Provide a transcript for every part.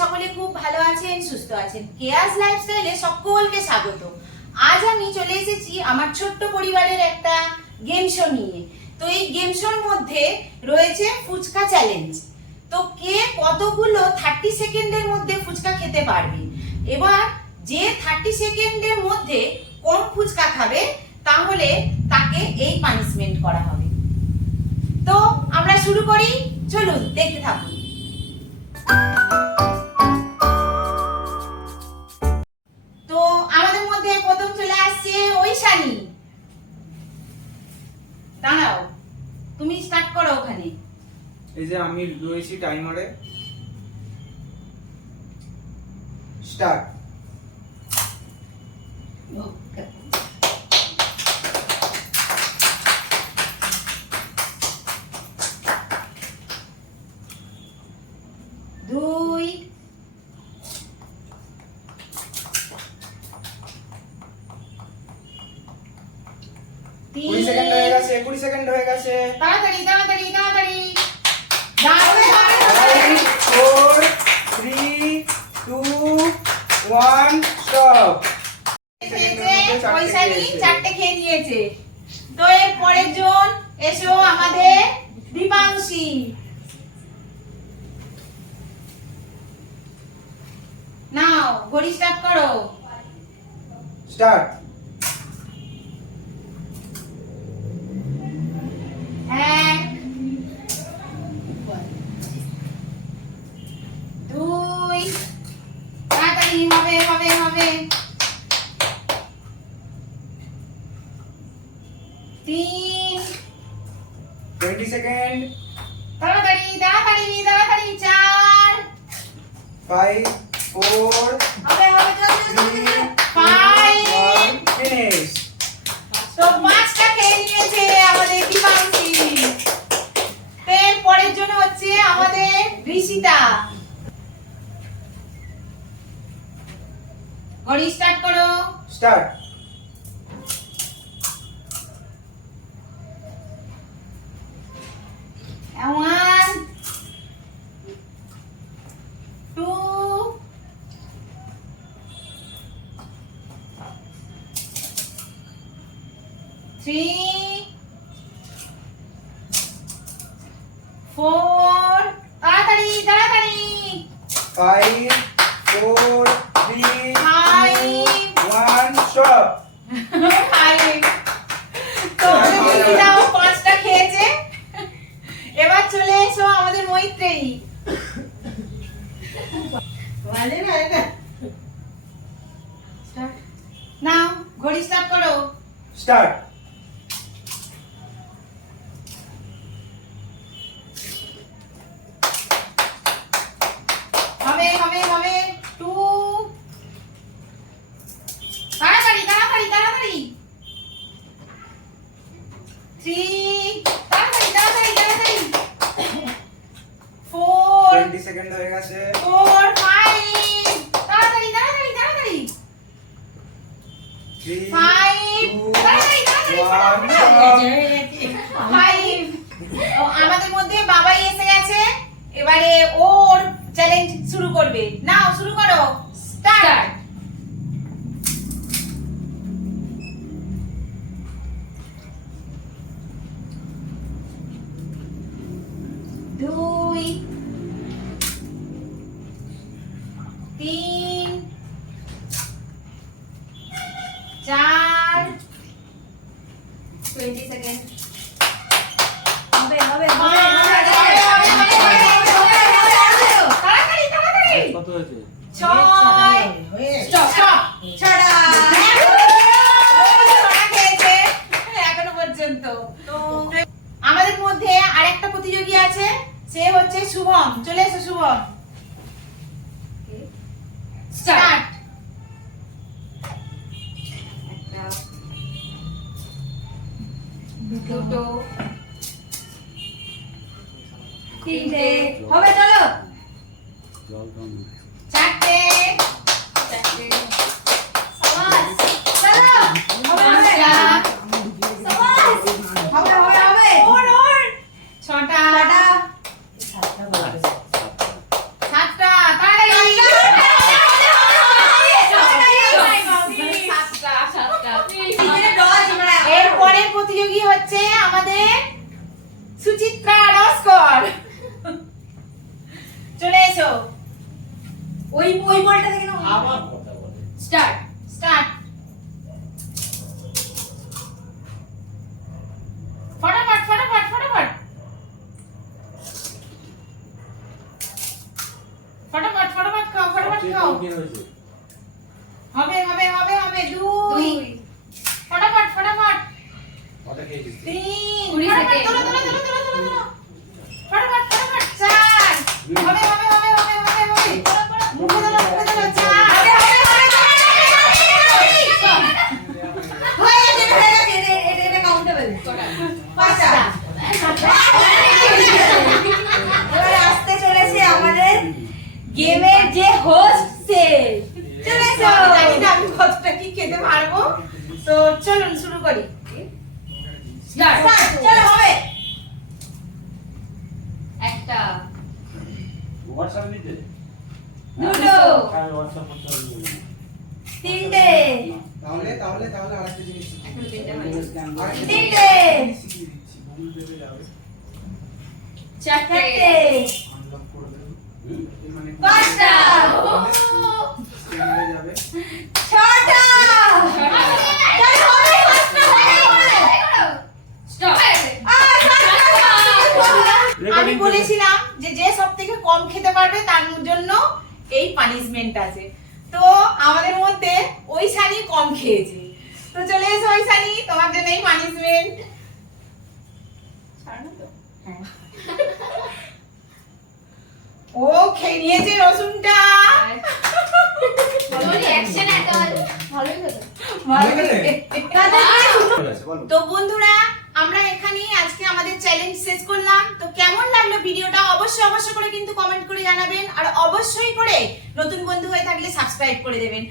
সকলে খুব ভালো আছেন, সুস্থ আছেন। কেয়াস লাইফস্টাইলে সকলকে স্বাগত। আজ আমি চলে এসেছি আমার ছোট্ট পরিবারের একটা গেম শো নিয়ে। তো এই গেম শোর মধ্যে রয়েছে ফুচকা চ্যালেঞ্জ। তো কে কতগুলো 30 সেকেন্ডের মধ্যে ফুচকা খেতে পারবে, এবার যে 30 সেকেন্ডের মধ্যে কম ফুচকা খাবে তাহলে তাকে এই পানিশমেন্ট করা হবে। তো আমরা শুরু করি, চলুন দেখতে থাকুন। তো আমাদের মধ্যে প্রথম চলে আসছে ঐশানী। দাঁড়াও, তুমি স্টার্ট করো ওখানে। এই যে আমি রয়েছি টাইমারে, স্টার্ট। দুই, তিন, 20 সেকেন্ড হয়ে গেছে, 20 সেকেন্ড হয়ে গেছে। তাড়াতাড়ি তাড়াতাড়ি তাড়াতাড়ি। 5 4 3 2 1 স্টপ। ঐশানী 4টে খেয়ে নিয়েছে। তো এর পরের জন এসো আমাদের দীপাংশী। নাও ঘড়ি স্টার্ট করো। স্টার্ট। এক, দুই, তাড়াতাড়ি হবে হবে হবে। তিন, 20 সেকেন্ড। তাড়াতাড়ি তাড়াতাড়ি তাড়াতাড়ি। 4, 5 4 হবে হবে 3 5। 1 ফিনিশ। তো 5টা খেয়ে নিয়েছে আমাদের দীপাংশী। এর পরের জন্য হচ্ছে আমাদের ঋষিতা। ঘড়ি স্টার্ট করো। স্টার্ট। One, 2, 3, 4, তাড়াতাড়ি তাড়াতাড়ি। 5 4 3 5, 1 স্টপ। 5। তো ঋষিতাও 5টা খেয়েছে। এবার চলে এসো আমাদের মৈত্রেয়ী। নাও ঘড়ি স্টার্ট করো। স্টার্ট। হবে হবে হবে 2, তাড়াতাড়ি তাড়াতাড়ি তাড়াতাড়ি। 3, তাড়াতাড়ি তাড়াতাড়ি তাড়াতাড়ি। 4, 20 সেকেন্ড হয়ে গেছে। 4, 5, তাড়াতাড়ি তাড়াতাড়ি তাড়াতাড়ি। 3 5, 2 তাড়াতাড়ি তাড়াতাড়ি 1 5। আমাদের মধ্যে বাবাই এসে গেছে, এবারে ওর চ্যালেঞ্জ শুরু করবে। নাও শুরু করো। স্টার্ট। দুই, 3, 4, 20 সেকেন্ড। হবে হবে তাড়াতাড়ি তাড়াতাড়ি। কত হয়েছে? 6, স্টপ স্টপ। ছড়া খেয়েছে এখনো পর্যন্ত। তো আমাদের মধ্যে আরেকটা প্রতিযোগী আছে, সে হচ্ছে শুভম। চলে এসো শুভম। স্টার্ট। দুটো, 3টে হবে, চলো জল কম। 4টে, সাবাস চলো হবে হবে 5টা, সাবাস হবে হবে হবে ওর 6টা, টাটা 7টা, তাড়াতাড়ি চলে এসো। ওই বলটা দেখে নাও। আবার কথা বলে। স্টার্ট। স্টার্ট। ফটাফট ফটাফট ফটাফট ফটাফট ফটাফট খাও, ফটাফট সবচেয়ে খাও। কম কে হয়েছে? হবে হবে হবে হবে। 2 ফটাফট ফটাফট। কটা খেয়েছিস? 3 কুড়ি ফটাফট সেকেন্ড। তোলো তোলো তোলো তোলো তোলো তোলো। ফটাফট ফটাফট 4 হবে হবে হবে হবে হবে হবে। মুখে তোলো 4 হবে হবে হবে হয়ে গেছে এটা কাউন্টেবল। 5টা। এবারে আসতে চলেছে আমাদের গেমের যে হোস্ট সে চলে এসো। জানি না আমি কতটা কি খেতে পারবো, তো চলুন শুরু করি। স্টার্ট। চলো হবে। একটা হোয়াটসঅ্যাপ নিতে? দুটো হ্যাঁ, হোয়াটসঅ্যাপ করতে হবে। তিনটে তাহলে আরেকটা জিনিস এখনো তিনটে হয়নি। আরেকটা তিনটে জিনিস শিখিয়ে দিচ্ছি। গুগল পেতে যাবে, চারটে আনলক করে দেবে, হুম? মানে পাঁচটা স্ক্যানারে যাবে, ছটা চলো হবে পাঁচটা হবে। স্টপ। আমি বলেছিলাম যে যে সব থেকে কম খেতে পারবে তার জন্য এই পানিশমেন্ট আছে। তো আমাদের মধ্যে ওই সানি কম খেয়েছে, তো চলে এসো ওই সানি, তোমার জন্য এই পানিশমেন্ট। ও খেয়ে নিয়েছে রসুনটা। ভালো খেতে। বলো। তো বন্ধুরা, আমরা এখানেই আজকে আমাদের চ্যালেঞ্জ শেষ করলাম। তো কেমন লাগলো ভিডিওটা অবশ্যই অবশ্যই করে কিন্তু কমেন্ট করে জানাবেন, আর অবশ্যই করে নতুন বন্ধু হয়ে থাকলে সাবস্ক্রাইব করে দেবেন।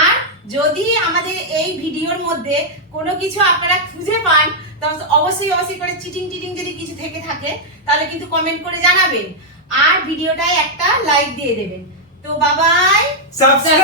আর যদি আমাদের এই ভিডিওর মধ্যে কোনো কিছু আপনারা খুঁজে পান, তাহলে অবশ্যই অবশ্যই করে চিটিং যদি কিছু থেকে থাকে তাহলে কিন্তু কমেন্ট করে জানাবেন, আর ভিডিওটায় একটা লাইক দিয়ে দেবেন। তো বাবাই, সাবস্ক্রাইব